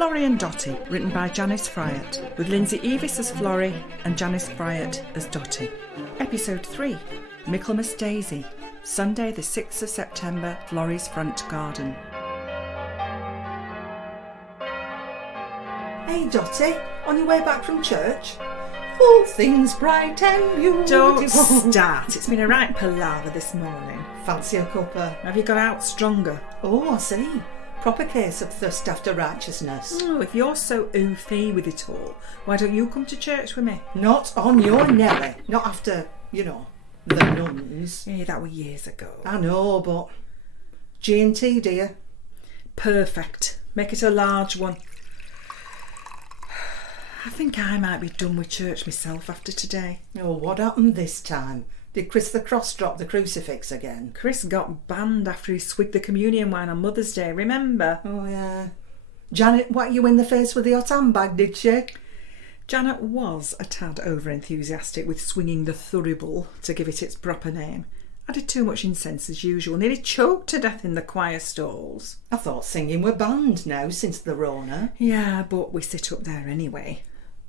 Florrie and Dotty, written by Janice Fryett, with Lindsay Eavis as Florrie and Janice Fryett as Dotty. Episode 3, Michaelmas Daisy, Sunday the 6th of September, Florrie's front garden. Hey Dotty, on your way back from church? All things bright and beautiful. Don't start, it's been a right palaver this morning. Fancy a cuppa? Have you got out stronger? Oh, I see. Proper case of thirst after righteousness. Oh, if you're so oofy with it all, why don't you come to church with me? Not on your Nelly. Not after, the nuns. Yeah, that were years ago. I know, but G&T, dear. Perfect. Make it a large one. I think I might be done with church myself after today. Oh, what happened this time? Did Chris the Cross drop the crucifix again? Chris got banned after he swigged the communion wine on Mother's Day, remember? Oh, yeah. Janet whacked you in the face with the hot handbag, did she? Janet was a tad over-enthusiastic with swinging the thurible, to give it its proper name. Added too much incense as usual, nearly choked to death in the choir stalls. I thought singing were banned now since the Rona. Yeah, but we sit up there anyway.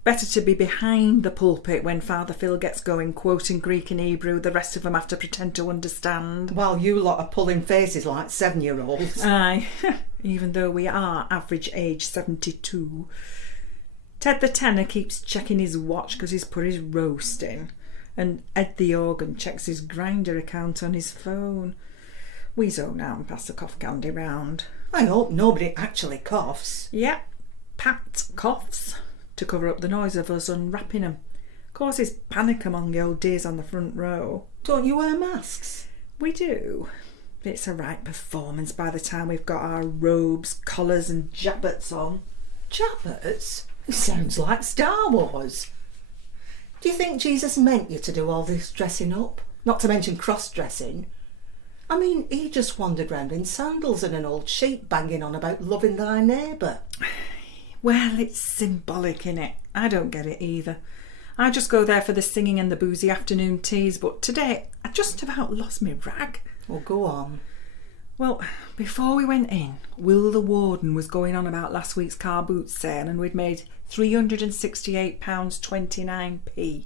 Better to be behind the pulpit when Father Phil gets going, quoting Greek and Hebrew, the rest of them have to pretend to understand. While you lot are pulling faces like 7-year-olds. Aye, even though we are average age 72. Ted the tenor keeps checking his watch because he's put his roast in. And Ed the organ checks his grinder account on his phone. We zone out and pass the cough candy round. I hope nobody actually coughs. Yep, Pat coughs to cover up the noise of us unwrapping them. Causes panic among the old dears on the front row. Don't you wear masks? We do. It's a right performance by the time we've got our robes, collars and jabbets on. Jabbets? It sounds like Star Wars. Do you think Jesus meant you to do all this dressing up? Not to mention cross-dressing. I mean, he just wandered round in sandals and an old sheep banging on about loving thy neighbour. Well, it's symbolic, innit? I don't get it either. I just go there for the singing and the boozy afternoon teas, but today I just about lost my rag. Well, go on. Well, before we went in, Will the warden was going on about last week's car boot sale and we'd made £368.29p.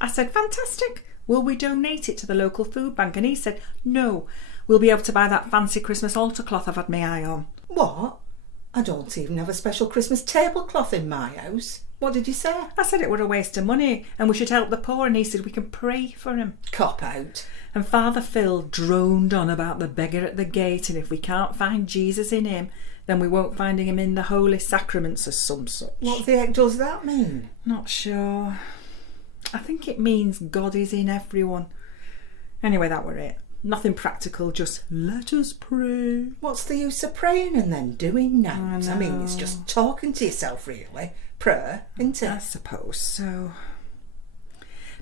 I said, fantastic, will we donate it to the local food bank? And he said, no, we'll be able to buy that fancy Christmas altar cloth I've had my eye on. What? I don't even have a special Christmas tablecloth in my house. What did you say? I said it were a waste of money and we should help the poor, and he said we can pray for him. Cop out. And Father Phil droned on about the beggar at the gate, and if we can't find Jesus in him, then we won't find him in the holy sacraments or some such. What the heck does that mean? Not sure. I think it means God is in everyone. Anyway, that were it. Nothing practical, just let us pray. What's the use of praying and then doing that? I mean, it's just talking to yourself, really. Prayer, isn't it? I suppose so.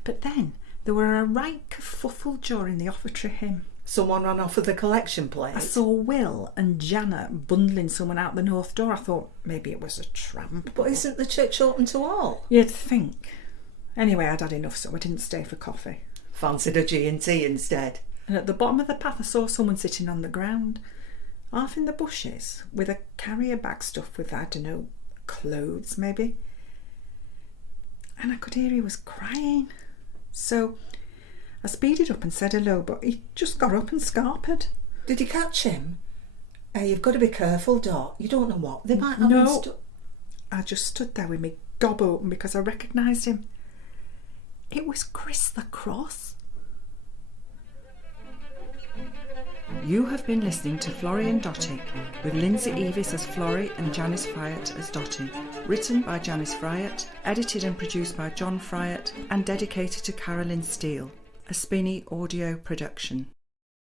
But then there were a right kerfuffle during the offertory hymn. Someone ran off with the collection plate. I saw Will and Janet bundling someone out the north door. I thought maybe it was a tramp. But isn't the church open to all? You'd think. Anyway, I'd had enough, so I didn't stay for coffee. Fancied a G&T instead. And at the bottom of the path I saw someone sitting on the ground, half in the bushes, with a carrier bag stuffed with, I don't know, clothes maybe. And I could hear he was crying. So I speeded up and said hello, but he just got up and scarpered. Did you catch him? You've got to be careful, Dot. You don't know what they might have. No, I just stood there with my gob open because I recognised him. It was Chris the Cross. You have been listening to Florrie and Dotty, with Lindsay Eavis as Florrie and Janice Fryett as Dotty. Written by Janice Fryett, edited and produced by John Fryett, and dedicated to Carolyn Steele. A Spinny audio production.